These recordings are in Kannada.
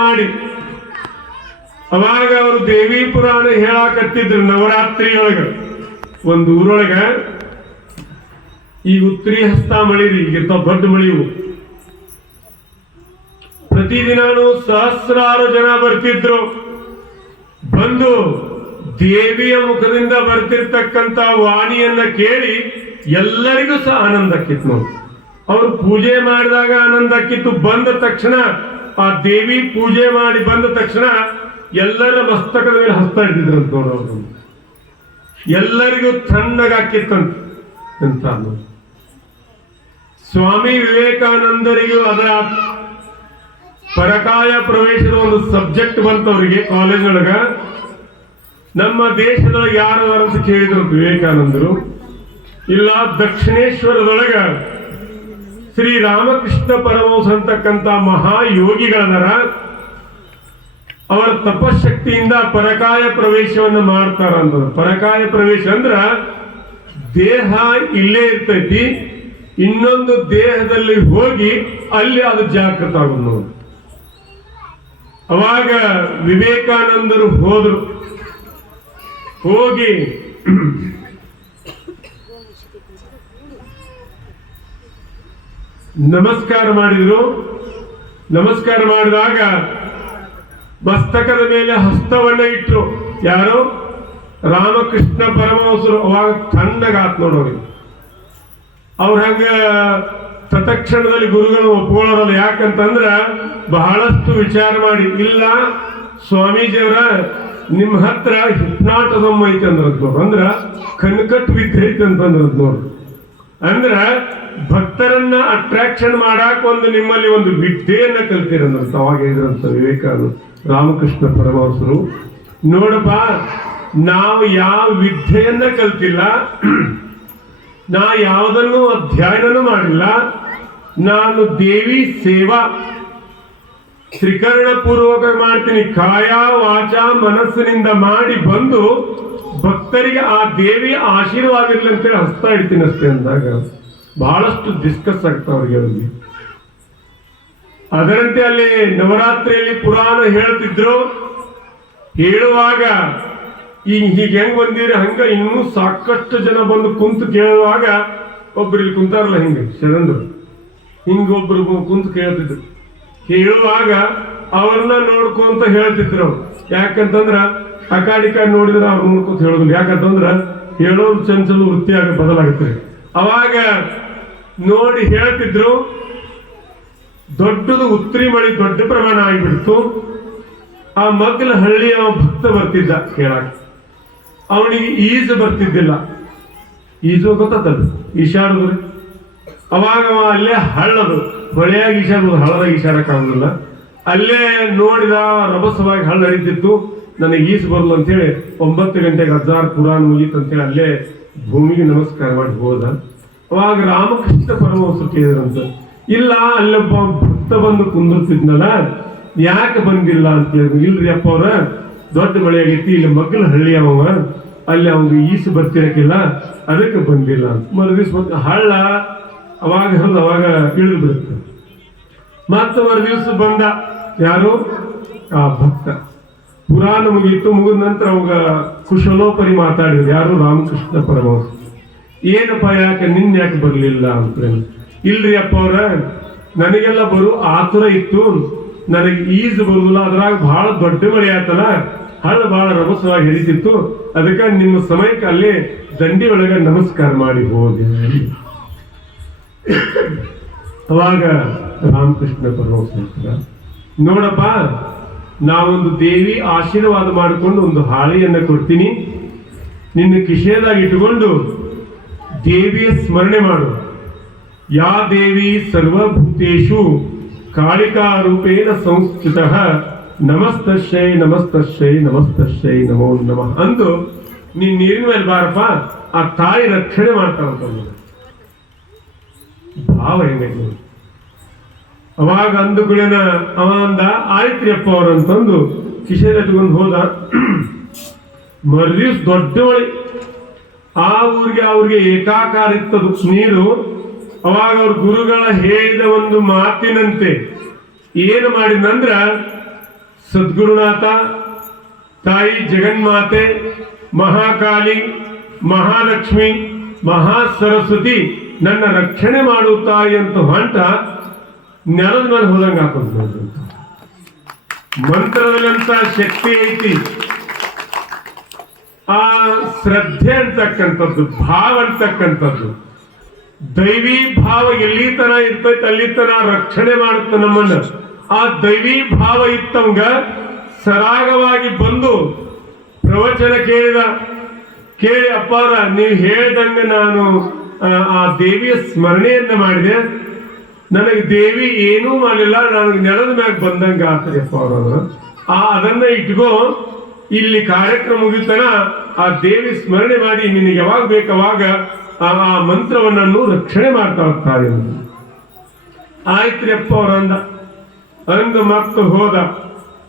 ಮಾಡಿ ಅವಾಗ ಅವರು ದೇವಿ ಪುರಾಣ ಹೇಳಾಕತ್ತಿದ್ರು. ನವರಾತ್ರಿಯೊಳಗ ಒಂದು ಊರೊಳಗ ಈ ಉತ್ತರಿ ಹಸ್ತ ಮಳಿ ಈಗಿರ್ತಾವ ದೊಡ್ಡ ಮಳಿವು. ಪ್ರತಿದಿನಾನು ಸಹಸ್ರಾರು ಜನ ಬರ್ತಿದ್ರು. ಬಂದು ದೇವಿಯ ಮುಖದಿಂದ ಬರ್ತಿರ್ತಕ್ಕಂತ ವಾಣಿಯನ್ನ ಕೇಳಿ ಎಲ್ಲರಿಗೂ ಸಹ ಆನಂದ ಆಕಿತ್ತು. ನೋಡಿ, ಅವರು ಪೂಜೆ ಮಾಡಿದಾಗ ಆನಂದ ಆಕಿತ್ತು. ಬಂದ ತಕ್ಷಣ ಆ ದೇವಿ ಪೂಜೆ ಮಾಡಿ ಬಂದ ತಕ್ಷಣ ಎಲ್ಲರ ಮಸ್ತಕದ ಮೇಲೆ ಹಸ್ತ ಇಡ್ತಿದ್ರಂತ. ನೋಡೋರು ಎಲ್ಲರಿಗೂ ತಣ್ಣಗಾಕಿತ್ತಂತ. ಎಂತ ಸ್ವಾಮಿ ವಿವೇಕಾನಂದರಿಗೂ ಅದರ ಪರಕಾಯ ಪ್ರವೇಶದ ಒಂದು ಸಬ್ಜೆಕ್ಟ್ ಬಂತವರಿಗೆ ಕಾಲೇಜ್ ಒಳಗ. ನಮ್ಮ ದೇಶದೊಳಗೆ ಯಾರು ಅಂತ ಕೇಳಿದ್ರು ವಿವೇಕಾನಂದರು. ಇಲ್ಲ ದಕ್ಷಿಣೇಶ್ವರದೊಳಗ ಶ್ರೀ ರಾಮಕೃಷ್ಣ ಪರಮಹಂಸ ಅಂತಕ್ಕಂಥ ಮಹಾಯೋಗಿಗಳದರ. ಅವರ ತಪಶಕ್ತಿಯಿಂದ ಪರಕಾಯ ಪ್ರವೇಶವನ್ನು ಮಾಡ್ತಾರ ಅಂತ. ಪರಕಾಯ ಪ್ರವೇಶ ಅಂದ್ರ ದೇಹ ಇಲ್ಲೇ ಇರ್ತೈತಿ, ಇನ್ನೊಂದು ದೇಹದಲ್ಲಿ ಹೋಗಿ ಅಲ್ಲಿ ಅದು ಜಾಗೃತ ಆಗೋದು ನೋಡಿ. ಅವಾಗ ವಿವೇಕಾನಂದರು ಹೋದ್ರು. ಹೋಗಿ ನಮಸ್ಕಾರ ಮಾಡಿದ್ರು. ನಮಸ್ಕಾರ ಮಾಡಿದಾಗ ಮಸ್ತಕದ ಮೇಲೆ ಹಸ್ತವನ್ನ ಇಟ್ರು. ಯಾರು? ರಾಮಕೃಷ್ಣ ಪರಮಹಂಸರು. ಅವಾಗ ತಣ್ಣಗಾತ್ ನೋಡೋರಿಗೆ. ಅವ್ರ ಹಂಗ ತತ್ಕ್ಷಣದಲ್ಲಿ ಗುರುಗಳು ಒಪ್ಕೊಳ್ಳೋರಲ್ಲ. ಯಾಕಂತಂದ್ರ ಬಹಳಷ್ಟು ವಿಚಾರ ಮಾಡಿ, ಇಲ್ಲ ಸ್ವಾಮೀಜಿಯವರ ನಿಮ್ಮ ಹತ್ರ ಹಿಪ್ನಾಟಸಮ್ ಐತೆ ಅಂದ್ರದ್ ನೋಡ್ರಿ. ಅಂದ್ರ ಕಣ್ಕಟ್ಟು ವಿದ್ಯೆ ಐತೆ ಅಂತಂದ್ರದ್ ನೋಡ್ರಿ. ಅಂದ್ರ ಭಕ್ತರನ್ನ ಅಟ್ರಾಕ್ಷನ್ ಮಾಡಾಕ ಒಂದು ನಿಮ್ಮಲ್ಲಿ ಒಂದು ವಿದ್ಯೆಯನ್ನ ಕಲ್ತಿರಂತ. ಅವಾಗ ಇದ್ರಂತ ವಿವೇಕಾನಂದ ರಾಮಕೃಷ್ಣ ಪರಮಹಂಸರು. ನೋಡಪ್ಪ, ನಾವು ಯಾವ ವಿದ್ಯೆಯನ್ನ ಕಲ್ತಿಲ್ಲ, ನಾ ಯಾವುದನ್ನು ಅಧ್ಯಯನ ಮಾಡಿಲ್ಲ. ನಾನು ದೇವಿ ಸೇವಾ ತ್ರಿಕರಣ ಪೂರ್ವಕ ಮಾಡ್ತೀನಿ. ಕಾಯ ವಾಚ ಮನಸ್ಸಿನಿಂದ ಮಾಡಿ ಬಂದು ಭಕ್ತರಿಗೆ ಆ ದೇವಿಯ ಆಶೀರ್ವಾದ ಇರ್ಲಿ ಅಂತೇಳಿ ಹಸ್ತ ಇಡ್ತೀನಿ ಅಷ್ಟೇ ಅಂದಾಗ ಬಹಳಷ್ಟು ಡಿಸ್ಕಸ್ ಆಗ್ತಾವ್ರಿಗೆ ಅವ್ರಿಗೆ. ಅದರಂತೆ ಅಲ್ಲಿ ನವರಾತ್ರಿಯಲ್ಲಿ ಪುರಾಣ ಹೇಳ್ತಿದ್ರು. ಹೇಳುವಾಗ ಹೀಗೆ ಹೆಂಗ್ ಬಂದಿರಿ ಹಂಗ ಇನ್ನೂ ಸಾಕಷ್ಟು ಜನ ಬಂದು ಕುಂತು ಕೇಳುವಾಗ ಒಬ್ರು ಇಲ್ಲಿ ಕುಂತಾರಲ್ಲ ಹಿಂಗೆ ಶರಣರು ಹಿಂಗೊಬ್ರು ಕುಂತು ಕೇಳ್ತಿದ್ರು. ಹೇಳುವಾಗ ಅವ್ರನ್ನ ನೋಡ್ಕೊಂತ ಹೇಳ್ತಿದ್ರು. ಯಾಕಂತಂದ್ರ ಅಕಾಡಿಕ ನೋಡಿದ್ರೆ ಅವ್ರು ನೋಡ್ಕೊಂತ ಹೇಳೋದಿಲ್ಲ. ಯಾಕಂತಂದ್ರ ಹೇಳೋರು ಚಂಚಲು ವೃತ್ತಿಯಾಗಿ ಬದಲಾಗುತ್ತೆ. ಅವಾಗ ನೋಡಿ ಹೇಳ್ತಿದ್ರು. ದೊಡ್ಡದು ಉತ್ತರಿ ಮಳಿ ದೊಡ್ಡ ಪ್ರಮಾಣ ಆಗಿಬಿಡ್ತು. ಆ ಮಗ್ಲ ಹಳ್ಳಿಯ ಭಕ್ತ ಬರ್ತಿದ್ದ ಕೇಳಾಕ. ಅವನಿಗೆ ಈಜು ಬರ್ತಿದ್ದಿಲ್ಲ. ಈಜು ಗೊತ್ತದು, ಈಶಾಡುದು. ಅವಾಗ ಅವ ಅಲ್ಲೇ ಹಳ್ಳದು, ಹೊಳೆಯಾಗಿ ಈಶಾಡುದು, ಹಳ್ಳದಾಗ ಈಶಾಡಕ್ಕಾಗುದಿಲ್ಲ. ಅಲ್ಲೇ ನೋಡಿದ ರಭಸವಾಗಿ ಹಳ್ಳ ಹರಿತಿತ್ತು. ನನಗೆ ಈಜು ಬರಲ್ಲ ಅಂತೇಳಿ 9 ಗಂಟೆಗೆ ಹಜಾರ್ ಪುರಾಣ ಮುಗೀತು ಅಂತೇಳಿ ಅಲ್ಲೇ ಭೂಮಿಗೆ ನಮಸ್ಕಾರ ಮಾಡಿ ಹೋದ. ಅವಾಗ ರಾಮಕೃಷ್ಣ ಪರಮಹಂಸರು ಕೇಳಿದ್ರಂತ, ಇಲ್ಲ ಅಲ್ಲೊಬ್ಬ ಭಕ್ತ ಬಂದು ಕುಂದಿರ್ತಿದ್ನಲ್ಲ, ಯಾಕೆ ಬಂದಿಲ್ಲ ಅಂತ ಹೇಳಿದ್ರು. ಇಲ್ರಿ ಅಪ್ಪ ಅವ್ರ ದೊಡ್ಡ ಮಳೆ ಆಗೈತಿ, ಇಲ್ಲಿ ಮಗ್ಲ ಹಳ್ಳಿ ಅವ, ಅಲ್ಲಿ ಅವ್ಗೆ ಈಸು ಬರ್ತಿರಕ್ಕಿಲ್ಲ, ಅದಕ್ಕೆ ಬಂದಿಲ್ಲ ಅಂತ. ಮರುದಿವ್ಸ ಹಳ್ಳ ಅವಾಗ ಹರಿದು ಅವಾಗ ಇಳಿದು ಬಿಡುತ್ತೆ. ಮತ್ತೆ ಮರುದಿವ್ಸ ಬಂದ ಯಾರು? ಆ ಭಕ್ತ. ಪುರಾಣ ಮುಗೀತು. ಮುಗಿದ ನಂತರ ಅವಾಗ ಕುಶಲೋಪರಿ ಮಾತಾಡಿದ್ರು. ಯಾರು? ರಾಮಕೃಷ್ಣ ಪರಮಹಂಸ. ಏನಪ್ಪ, ಯಾಕೆ ನಿನ್ನ ಯಾಕೆ ಬರ್ಲಿಲ್ಲ ಅಂತ. ಇಲ್ರಿ ಅಪ್ಪ ಅವ್ರ, ನನಗೆಲ್ಲ ಬರು ಆತುರ ಇತ್ತು, ನನಗೆ ಈಜು ಬರುದಿಲ್ಲ, ಅದ್ರಾಗ ಬಹಳ ದೊಡ್ಡ ಮಳೆ ಆಯ್ತಲ್ಲ, ಹಳ್ಳ ಬಹಳ ರಭಸವಾಗಿ ಹರಿತಿತ್ತು, ಅದಕ್ಕೆ ನಿಮ್ಮ ಸಮಯಕ್ಕೆ ಅಲ್ಲಿ ದಂಡಿ ಒಳಗೆ ನಮಸ್ಕಾರ ಮಾಡಿ ಹೋದೆ. ಅವಾಗ ರಾಮಕೃಷ್ಣ ಪರಮಹಂಸ ನೋಡಪ್ಪ, ನಾವೊಂದು ದೇವಿ ಆಶೀರ್ವಾದ ಮಾಡಿಕೊಂಡು ಒಂದು ಹಾಳೆಯನ್ನ ಕೊಡ್ತೀನಿ, ನಿನ್ನ ಕಿಶೆದಾಗ ಇಟ್ಟುಕೊಂಡು ದೇವಿಯ ಸ್ಮರಣೆ ಮಾಡು. ಯಾ ದೇವಿ ಸರ್ವಭೂತೇಷು ಕಾಳಿಕಾ ರೂಪೇಣ ಸಂಸ್ಥಿತಃ ನಮಸ್ತಶ್ಯೈ ನಮಸ್ತಶ್ಯೈ ನಮಸ್ತಶ್ಯೈ ನಮೋ ನಮಃ ಅಂದು ನೀನ್ ನೀರಿನ ಮೇಲೆ ಬಾರಪ್ಪ, ಆ ತಾಯಿ ರಕ್ಷಣೆ ಮಾಡ್ತಾವಂತ ಭಾವ ಹೆಂಗೈತೆ. ಅವಾಗ ಅಂದುಗಳೇನ ಅವ ಅಂದ, ಆಯ್ತ್ರಿಯಪ್ಪ ಅವ್ರಂತಂದು ಕಿಶೆ ಹಚ್ಕೊಂಡು ಹೋದ. ಮರುದಿವ್ಸ ದೊಡ್ಡ ಮಳೆ. ಆ ಊರಿಗೆ ಅವ್ರಿಗೆ ಏಕಾಕಾರ ಇತ್ತದು ನೀರು. ಅವಾಗ ಅವ್ರ ಗುರುಗಳ ಹೇಳಿದ ಒಂದು ಮಾತಿನಂತೆ ಏನು ಮಾಡಿದಂದ್ರ ಸದ್ಗುರುನಾಥ, ತಾಯಿ ಜಗನ್ಮಾತೆ, ಮಹಾಕಾಳಿ, ಮಹಾಲಕ್ಷ್ಮಿ, ಮಹಾಸರಸ್ವತಿ ನನ್ನ ರಕ್ಷಣೆ ಮಾಡು ತಾಯಿ ಅಂತ ಹೊಂಟ ನೆಲದ ಮೇಲೆ ಹೋದಂಗ ಆಗ್ತದೆ. ಮಂತ್ರದಲ್ಲಂತ ಶಕ್ತಿ ಐತಿ. ಆ ಶ್ರದ್ಧೆ ಅಂತಕ್ಕಂಥದ್ದು, ಭಾವ ಅಂತಕ್ಕಂಥದ್ದು, ದೈವಿ ಭಾವ ಎಲ್ಲಿ ತನ ಇರ್ತೈತೆ ಅಲ್ಲಿ ತನ ರಕ್ಷಣೆ ಮಾಡುತ್ತೆ ನಮ್ಮನ್ನ. ಆ ದೈವಿ ಭಾವ ಇತ್ತವಂಗ ಸರಾಗವಾಗಿ ಬಂದು ಪ್ರವಚನ ಕೇಳಿ ಅಪ್ಪಾರ ನೀವು ಹೇಳ್ದಂಗೆ ನಾನು ಆ ದೇವಿಯ ಸ್ಮರಣೆಯನ್ನ ಮಾಡಿದೆ, ನನಗೆ ದೇವಿ ಏನೂ ಮಾಡಲಿಲ್ಲ, ನನಗೆ ನೆಲದ ಮ್ಯಾಗ ಬಂದಂಗ ಆಗ್ತದೆ ಅಪ್ಪ ಅವರು. ಅದನ್ನ ಇಟ್ಕೋ, ಇಲ್ಲಿ ಕಾರ್ಯಕ್ರಮ ಮುಗಿತನ ಆ ದೇವಿ ಸ್ಮರಣೆ ಮಾಡಿ ನಿನಗೆ ಯಾವಾಗ ಬೇಕವಾಗ ಆ ಮಂತ್ರವನ್ನು ರಕ್ಷಣೆ ಮಾಡ್ತಾ ಹೋಗ್ತಾರೆ. ಆಯ್ತ್ರಿ ಅಪ್ಪ ಅವ್ರಂದ ಅಂದು ಮತ್ತೆ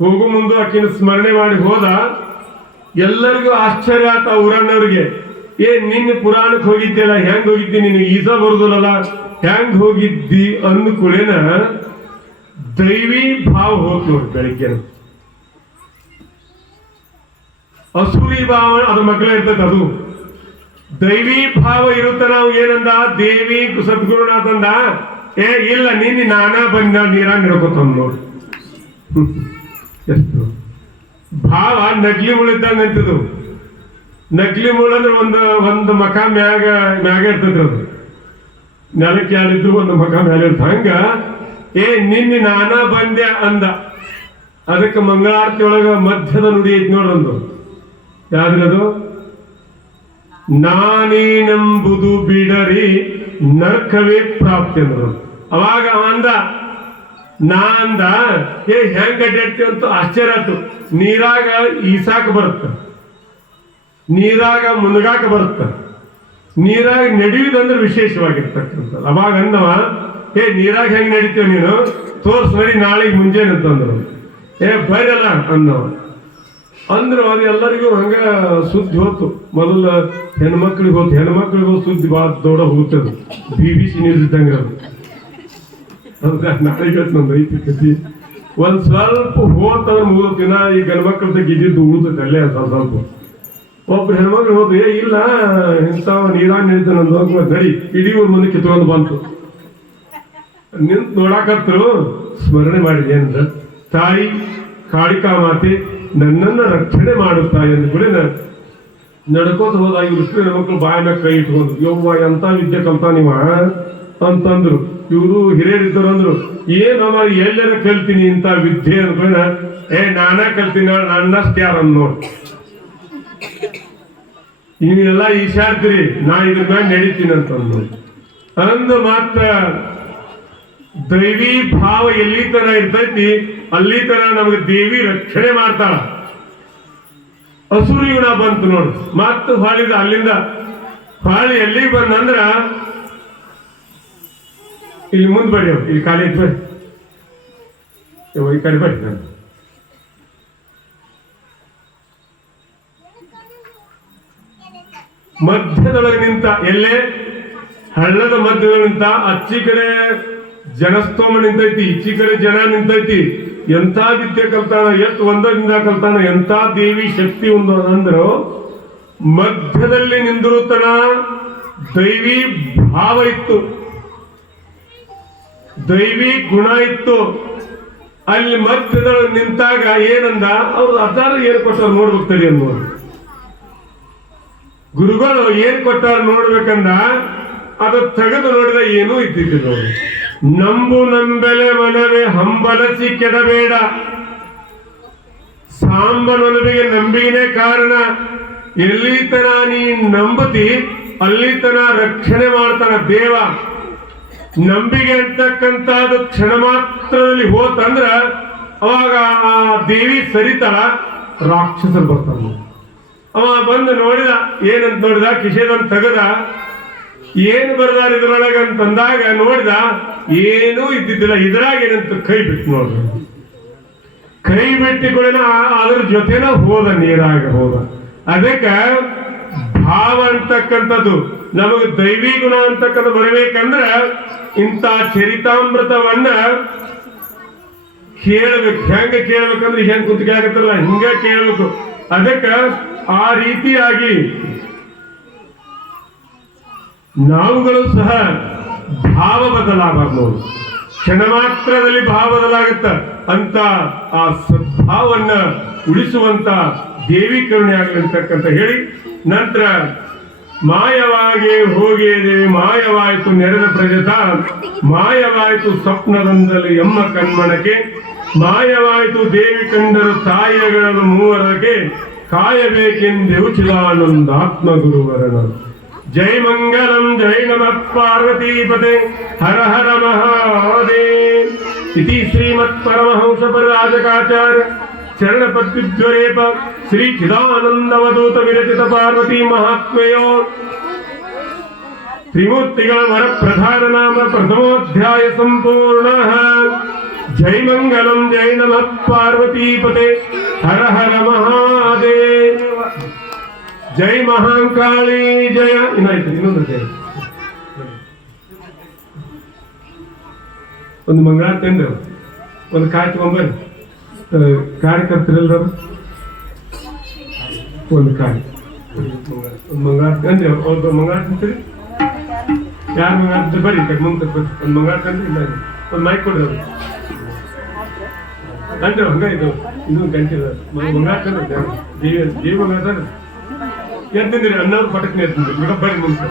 ಹೋಗು ಮುಂದೆ ಆಕಿನ ಸ್ಮರಣೆ ಮಾಡಿ ಹೋದ. ಎಲ್ಲರಿಗೂ ಆಶ್ಚರ್ಯ ಆತ ಊರನ್ನವ್ರಿಗೆ. ನಿನ್ನೆ ಪುರಾಣಕ್ಕೆ ಹೋಗಿದ್ದೆಲ್ಲ, ಹೆಂಗ್ ಹೋಗಿದ್ದಿ, ನಿನಗೆ ಈಸ ಬರುದಿಲ್ಲಲ್ಲ, ಹೆಂಗ್ ಹೋಗಿದ್ದಿ ಅಂದ್ಕೂಡೇನ ದೈವಿ ಭಾವ ಹೋತ್ ನೋಡಿ. ಬೆಳಿಗ್ಗೆ ಅಸುರಿ ಭಾವ ಅದ್ರ ಮಕ್ಕಳೇ ಇರ್ತೈತೆ. ಅದು ದೈವಿ ಭಾವ ಇರುತ್ತೆ. ನಾವು ಏನಂದ, ದೇವಿ ಸದ್ಗುರುನಾಥಂದ ಇಲ್ಲ ನಿನ್ನೆ ನಾನಾ ಬಂದ ನೀರಾಗ ನಡ್ಕೋತ ನೋಡಿ. ಎಷ್ಟು ಭಾವ ನಗ್ಲಿ ಮುಳಿದ್ದಂಗ ಅಂತಿದ್ದು. ನಗ್ಲಿ ಮುಳು ಅಂದ್ರೆ ಒಂದು ಮಖ ಮ್ಯಾಗ ಇರ್ತೈತ್ರಿ. ಅದು ನೆಲಕ್ಕೆ ಯಾರಿದ್ರು ಒಂದು ಮಖ ಮ್ಯಾಲ ಇರ್ತ. ಹಂಗ ನಿನ್ನೆ ನಾನಾ ಬಂದೆ ಅಂದ. ಅದಕ್ಕೆ ಮಂಗಳಾರತಿ ಒಳಗ ಮಧ್ಯದ ನುಡಿ ಐತಿ ನೋಡ್ರಂದು. ಯಾವ್ದ್ರದು? ನಾನೇನೆಂಬುದು ಬಿಡರಿ ನರ್ಕವೇ ಪ್ರಾಪ್ತಿ ಅಂದ್ರು. ಅವಾಗ ಅಂದ ನಾಂದ ಹೆಂಗ ಅಡ್ಡಾಡ್ತೀವಿ ಅಂತ ಆಶ್ಚರ್ಯ ಆಯ್ತು. ನೀರಾಗ ಈಸಾಕ ಬರುತ್ತ, ನೀರಾಗ ಮುನ್ಗಾಕ ಬರುತ್ತ, ನೀರಾಗ ನಡೆಯುವುದಂದ್ರೆ ವಿಶೇಷವಾಗಿರ್ತಕ್ಕಂಥದ್ದು. ಅವಾಗ ಅಂದವ ನೀರಾಗ ಹೆಂಗ್ ನಡೀತೀವ ನೀನು ತೋರ್ಸ್ ನಡಿ ನಾಳೆಗೆ ಮುಂಜಾನೆ ಅಂತಂದ್ರು. ಬರಲ್ಲ ಅಂದವ ಅಂದ್ರು. ಅದು ಎಲ್ಲರಿಗೂ ಹಂಗ ಸುದ್ದಿ ಹೋತು. ಮೊದಲ ಹೆಣ್ಮಕ್ಳಿಗೆ ಹೋತು, ಹೆಣ್ಮಕ್ಳಿಗೆ ಸುದ್ದಿ ಭಾಳ ದೊಡ್ಡ ಹೋಗ್ತದ. BBC ನ್ಯೂಸ್ ಇದ್ದಂಗೆ ಅದು. ನಾಳೆಗೆ ನಂದು ಐತಿ ಕತಿ. ಒಂದ್ ಸ್ವಲ್ಪ ಹೋತಂದ್ರೆ ಮುಗಿದಿನ ಈ ಗಂಡ್ಮಕ್ಳದ ಗಿದ್ದಿದ್ದು ಉಳಿದೈತೆ ಅಲ್ಲೇ ಸ್ವಲ್ಪ. ಒಬ್ರು ಹೆಣ್ಮಕ್ಳು ಹೋದ್ರು, ಇಲ್ಲ ಇಂಥ ನೀರಾಗ ನಡೀತಾನೆ ನಂದು ನಡಿ. ಇಡೀ ಊರ್ ಮುಂದೆ ಕಿತ್ಕೊಂಡು ಬಂತು. ನಿಂತು ನೋಡಾಕತ್ರು. ಸ್ಮರಣೆ ಮಾಡಿದೆ ಅಂದ್ರ ತಾಯಿ ಕಾಳಿಕಾ ಮಾತೆ ನನ್ನನ್ನ ರಕ್ಷಣೆ ಮಾಡುತ್ತಾಯಿ ಅಂದ ಕೂಡ ನಡ್ಕೋತ ಹೋದ. ಇಷ್ಟು ಹೆಣ್ಮಕ್ಳು ಬಾಯ ಮ್ಯಾಗ ಕೈ ಇಟ್ಕೊಂಡು ಯವ್ವ ಎಂತ ವಿದ್ಯೆ ಕಲ್ತಾ ನೀವ ಅಂತಂದ್ರು. ಇವರು ಹಿರಿಯರಿದ್ದರು ಅಂದ್ರು, ಏನಮ್ಮ ಎಲ್ಲರ ಕಲ್ತೀನಿ ಇಂತ ವಿದ್ಯೆ ಅನ್ಕೊಂಡ ನಾನಾ ಕಲ್ತೀನಿ ನನ್ನಷ್ಟು ಯಾರ ನೋಡ್. ನೀವೆಲ್ಲ ಈಶಾಡ್ತೀರಿ, ನಾ ಇದ್ರ ಮ್ಯಾಗ ನಡೀತೀನಿ ಅಂತಂದು ಅಂದು ಮಾತ್ರ ದೈವಿ ಭಾವ ಎಲ್ಲಿ ತನ ಇರ್ತೈತಿ ಅಲ್ಲಿ ತನ ನಮಗೆ ದೇವಿ ರಕ್ಷಣೆ ಮಾಡ್ತಾಳ. ಅಸುರಿ ಗುಣ ಬಂತು ನೋಡು. ಮತ್ತು ಹೊಳಿದ ಅಲ್ಲಿಂದ ಹೊಳಿ ಎಲ್ಲಿ ಬಂದಂದ್ರ ಇಲ್ಲಿ ಮುಂದೆ ಬಡಿ, ಇಲ್ಲಿ ಖಾಲಿ ಐತಿ ಬರ್ರಿ, ಈ ಕಡೆ ಬಡಿ. ನಾನು ಮಧ್ಯದೊಳಗೆ ನಿಂತ, ಎಲ್ಲೇ ಹಳ್ಳದ ಮಧ್ಯದೊಳಗೆ ನಿಂತ. ಅಚ್ಚಿ ಕಡೆ ಜನಸ್ತೋಮ ನಿಂತೈತಿ, ಈಚಿ ಕಡೆ ಜನ ನಿಂತೈತಿ. ಎಂಥ ವಿದ್ಯೆ ಕಲ್ತಾನ, ಎಷ್ಟು ಒಂದರಿಂದ ಕಲ್ತಾನ, ಎಂಥ ದೇವಿ ಶಕ್ತಿ ಒಂದು ಅಂದ್ರು. ಮಧ್ಯದಲ್ಲಿ ನಿಂದಿರುತ್ತನ ದೈವಿ ಭಾವ ಇತ್ತು, ದೈವಿ ಗುಣ ಇತ್ತು. ಅಲ್ಲಿ ಮಧ್ಯದೊಳಗೆ ನಿಂತಾಗ ಏನಂದ, ಅವ್ರು ಅದಾರ ಏನ್ ಕೊಟ್ಟಾರ ನೋಡ್ಬೇಕ್ತರಿ ಅನ್ನೋರು. ಗುರುಗಳು ಏನ್ ಕೊಟ್ಟಾರ ನೋಡ್ಬೇಕಂದ ಅದು ತೆಗೆದು ನೋಡಿದ ಏನೂ ಇದ್ದಿದ್ದು ನೋಡಿ. ನಂಬು ನಂಬೆಲೆ ಮನವೇ ಹಂಬಲಸಿ ಕೆಡಬೇಡ, ಸಾಂಬನೊಲವಿಗೆ ನಂಬಿನೇ ಕಾರಣ. ಎಲ್ಲಿ ತನ ನೀ ನಂಬತಿ ಅಲ್ಲಿ ತನ ರಕ್ಷಣೆ ಮಾಡ್ತಾನ ದೇವ. ನಂಬಿಕೆ ಅಂತಕ್ಕಂಥದ್ದು ಕ್ಷಣ ಮಾತ್ರದಲ್ಲಿ ಹೋತಂದ್ರ ಅವಾಗ ಆ ದೇವಿ ಸರಿತಾಳ, ರಾಕ್ಷಸರು ಬರ್ತಾನ. ಅವ ಬಂದು ನೋಡಿದ, ಏನಂತ ನೋಡಿದ, ಕಿಶೆದಂತ ತೆಗದ, ಏನು ಬರ್ದಾರ ಇದ್ರೊಳಗ ಅಂತಂದಾಗ ನೋಡಿದ ಏನೂ ಇದ್ದಿದ್ದಿಲ್ಲ. ಇದ್ರಾಗ ಏನಂತ ಕೈ ಬಿಟ್ಟು ನೋಡ್ರಿ. ಕೈ ಬಿಟ್ಟಿಕೊಳ್ಳ ಅದ್ರ ಜೊತೆನ ಹೋದ, ನೀರಾಗ ಹೋದ. ಅದಕ್ಕೆ ಭಾವ ಅಂತಕ್ಕಂಥದ್ದು ನಮಗೆ ದೈವಿ ಗುಣ ಅಂತಕ್ಕಂಥ ಬರಬೇಕಂದ್ರ ಇಂಥ ಚರಿತಾಮೃತವನ್ನ ಕೇಳಬೇಕು. ಹೆಂಗ ಕೇಳ್ಬೇಕಂದ್ರೆ ಹೆಂಗ್ ಕುಂತ ಕೇಳಕತ್ತಲ್ಲ ಹಿಂಗ ಕೇಳಬೇಕು. ಅದಕ್ಕ ಆ ರೀತಿಯಾಗಿ ನಾವುಗಳು ಸಹ ಭಾವ ಬದಲಾಗಬಹುದು. ಕ್ಷಣ ಮಾತ್ರದಲ್ಲಿ ಭಾವ ಬದಲಾಗತ್ತ ಅಂತ ಆ ಸದ್ಭಾವನ್ನ ಉಳಿಸುವಂತ ದೇವಿ ಕರುಣೆ ಆಗಲಿರ್ತಕ್ಕಂತ ಹೇಳಿ ನಂತರ ಮಾಯವಾಗಿ ಹೋಗಿದೆ ಮಾಯವಾಯಿತು ನೆರೆದ ಪ್ರಜತ, ಮಾಯವಾಯಿತು ಸ್ವಪ್ನದಂದಲ್ಲಿ ಎಮ್ಮ ಕಣ್ಮಣಕ್ಕೆ, ಮಾಯವಾಯಿತು ದೇವಿ ಕಂಡರು ತಾಯಿಗಳು ಮೂವರಗೆ, ಕಾಯಬೇಕೆಂದೆವು ಚಿದಾನಂದಾತ್ಮ ಗುರುವರನ. ಜೈ ಮಂಗಲಂ ಜೈ ನಮಃ ಪಾರ್ವತೀಪತೆ ಹರ ಹರ ಮಹಾದೇವ್. ಇತಿ ಶ್ರೀಮತ್ ಪರಮಹಂಸ ಪರಿರಾಜಕಾಚಾರ್ಯ ಚರಣ ಪದ್ವಿದ್ವರೇಪ ಶ್ರೀ ಚಿದಾನಂದವಧೂತ ವಿರಚಿತ ಪಾರ್ವತಿ ಮಹಾತ್ಮೆಯೋ ತ್ರಿಮೂರ್ತಿಗಳ ವರ ಪ್ರಧಾನ ನಾಮ ಪ್ರಥಮೋಧ್ಯಾಯ ಸಂಪೂರ್ಣ. ಜೈ ಮಂಗಲಂ ಜೈ ನಮಃ ಪಾರ್ವತೀಪತೆ ಹರ ಹರ ಮಹಾದೇವ. ಜೈ ಮಹಾಂಕಾಳಿ ಜಯ. ಇನ್ನಾಯ್ತು ಇನ್ನೊಂದು ಜಯ. ಒಂದು ಮಂಗಳಾರತಿ ಅಂದ್ರೆ ಒಂದು ಕಾಯಿ ತಗೊಂಬರ್ರಿ ಕಾರ್ಯಕರ್ತರೆಲ್ಲರೂ ಒಂದು ಕಾಯಿ ಒಂದು ಮಂಗಳಾರತಿ ಅಂದ್ರೆ ಒಬ್ಬ ಮಂಗಳಾರತಿ ಅಂತೀರಿ. ಯಾರು ಮಂಗಳಾರತಿ ಬರ್ರಿ ಮುಂದೆ ಬರ್ರಿ. ಒಂದು ಮಂಗಳಾರತಿ ಅಂದ್ರೆ ಇಲ್ಲ ಒಂದು ಮೈಕ್ ಕೊಡ್ರಿ ಅವ್ರು ಅಂದ್ರೆ ಹಂಗ ಇದು ಇನ್ನೊಂದು ಗಂಟೆ ಮಂಗಳಾರತಿ ಅಂದ್ರೆ ದೇವಿ ಮಂಗಳಾರತಿ ಎತ್ತಿಂದಿರಿ ಅನ್ನೋರು ಪಟಕ್ನೆ ಎತ್ತಿಂದ್ರಿ. ಈಗ ಬರ್ರಿ ಮುಂದೆ